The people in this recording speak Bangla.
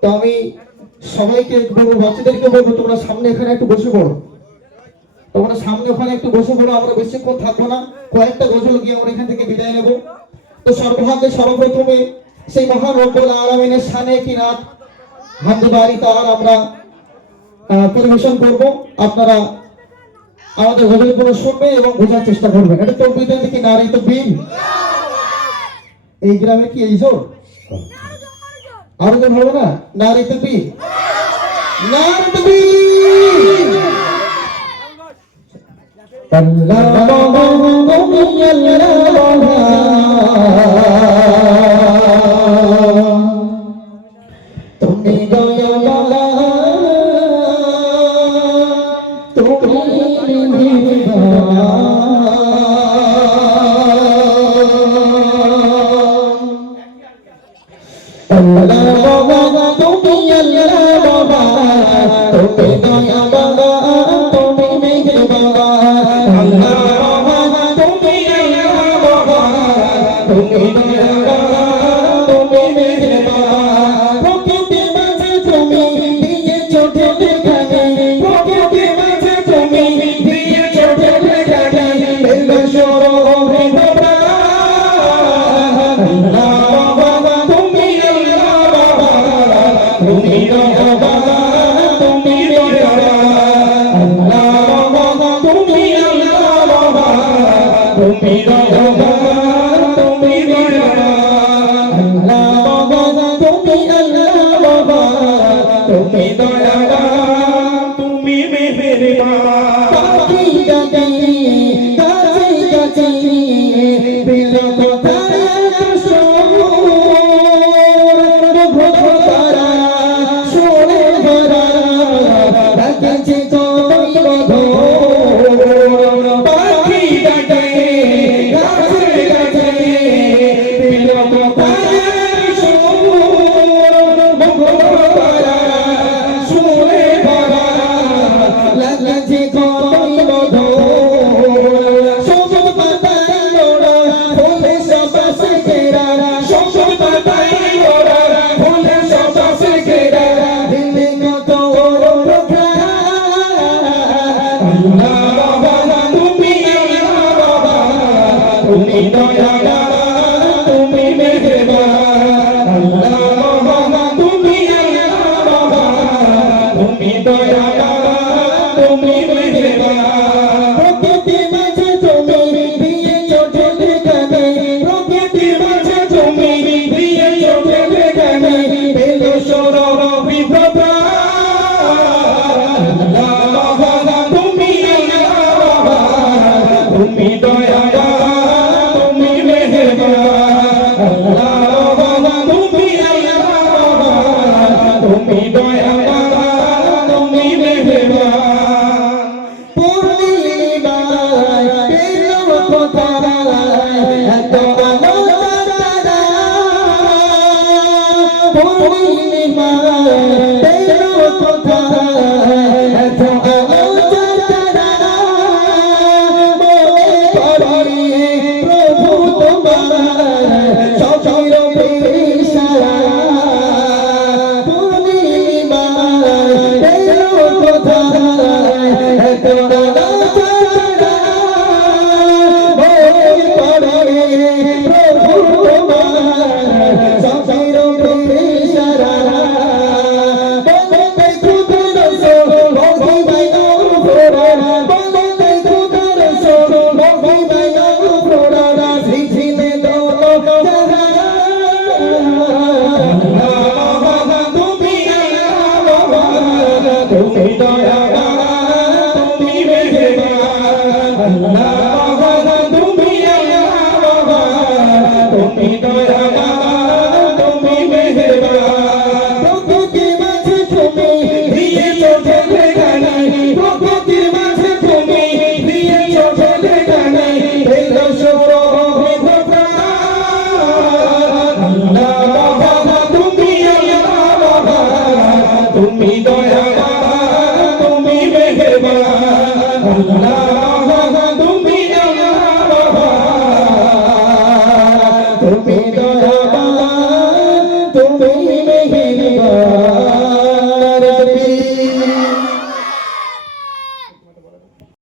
তো আমি সবাইকে বলবো, বাচ্চাদেরকে বলবো তোমরা সামনে এখানে একটু বসে পড়ো, তোমরা সামনে ওখানে একটু বসে পড়ো। আমরা বেশিক্ষণ থাকবো না, কয়েকটা গজল গিয়ে আমরা এখান থেকে বিদায় নেব। তো সর্বভাগ্যে সর্বপ্রথমে সেই মহান রব্বুল আলামিনের শানে কি রাত হামদে বারি তাআলা আমরা পরিবেশন করব। আপনারা আমাদের গজলগুলো শুনবে এবং বোঝার চেষ্টা করবেন। এটা তাকবীর দেন কি নারী তাকবীর? এই গ্রামে কি এই জোর আরো জন হবে না? নারী তাকবীর, নারী তাকবীর। আল্লাহ তুমি দয়াময়, তুমি তুমি